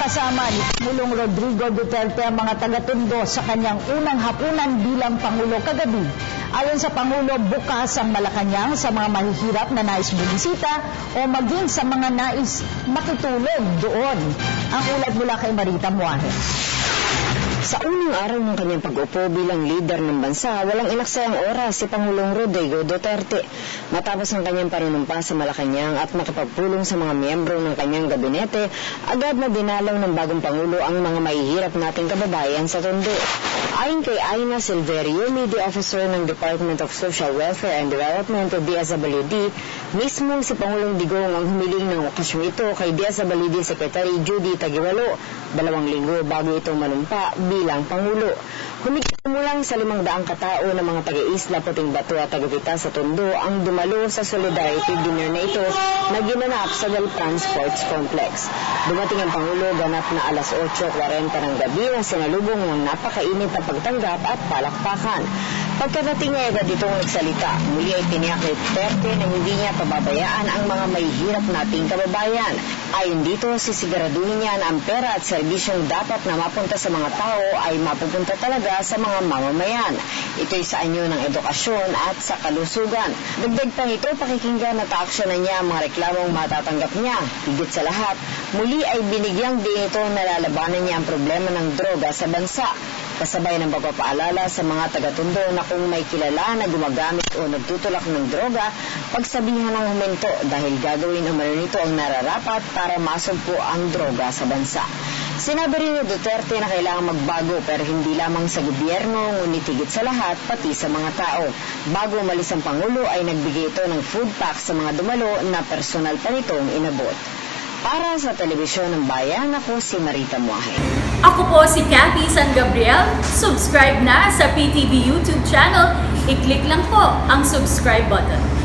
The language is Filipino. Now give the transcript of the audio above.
Nakasama ni Pangulong Rodrigo Duterte ang mga taga-Tondo sa kanyang unang hapunan bilang Pangulo kagabi. Ayon sa Pangulo, bukas ang Malacanang sa mga mahihirap na nais bumisita o maging sa mga nais makitulog doon. Ang ulat mula kay Marita Muahe. Sa unang araw ng kanyang pag-upo bilang leader ng bansa, walang inaksayang oras si Pangulong Rodrigo Duterte. Matapos ang kanyang panunumpa sa Malacanang at makipagpulong sa mga miyembro ng kanyang gabinete, agad na dinalaw ng bagong Pangulo ang mga mahihirap nating kababayan sa Tondo. Ayon kay Aina Silverio, Media Officer ng Department of Social Welfare and Development o DSWD, mismo si Pangulong Digong ang humiling ng okasyong ito kay DSWD Secretary Judy Taguiwalo 2 linggo bago ito manumpa bilang Pangulo. Humigit kumulang sa 500 katao ng mga taga-Isla Puting Bato at Tagapita sa Tondo ang dumalo sa Solidarity Dinner na ito na ginanap sa Galpan Sports Complex. Dumating ang Pangulo ganap na alas 8:40 ng gabi na sinalubong ng napakainit na pagtanggap at palakpakan. Pagkadating ay agad itong nagsalita, muli ay tiniyak ni Duterte na hindi niya pababayaan ang mga mahihirap nating kababayan. Ayon dito, sisiguraduhin niya na ang pera at serbisyong dapat na mapunta sa mga tao ay mapupunta talaga sa mga mamamayan. Ito'y sa anyo ng edukasyon at sa kalusugan. Dagdag pa nito, pakikinggan at aaksyonan niya ang mga reklamong matatanggap niya. Higit sa lahat, muli ay binigyang din ito na lalabanan niya ang problema ng droga sa bansa. Kasabay ng pagpapaalala sa mga taga-Tondo na kung may kilala na gumagamit o nagtutulak ng droga, pagsabihan ng huminto dahil gagawin umano nito ang nararapat para masugpo ang droga sa bansa. Sinabi rin ni Duterte na kailangan magbago pero hindi lamang sa gobyerno, ngunit higit sa lahat pati sa mga tao. Bago umalis ang Pangulo ay nagbigay ito ng food pack sa mga dumalo na personal pa nitong inabot. Para sa Telebisyon ng Bayan, ako si Marita Muahe. Ako po si Cathy San Gabriel. Subscribe na sa PTV YouTube channel. I-click lang po ang subscribe button.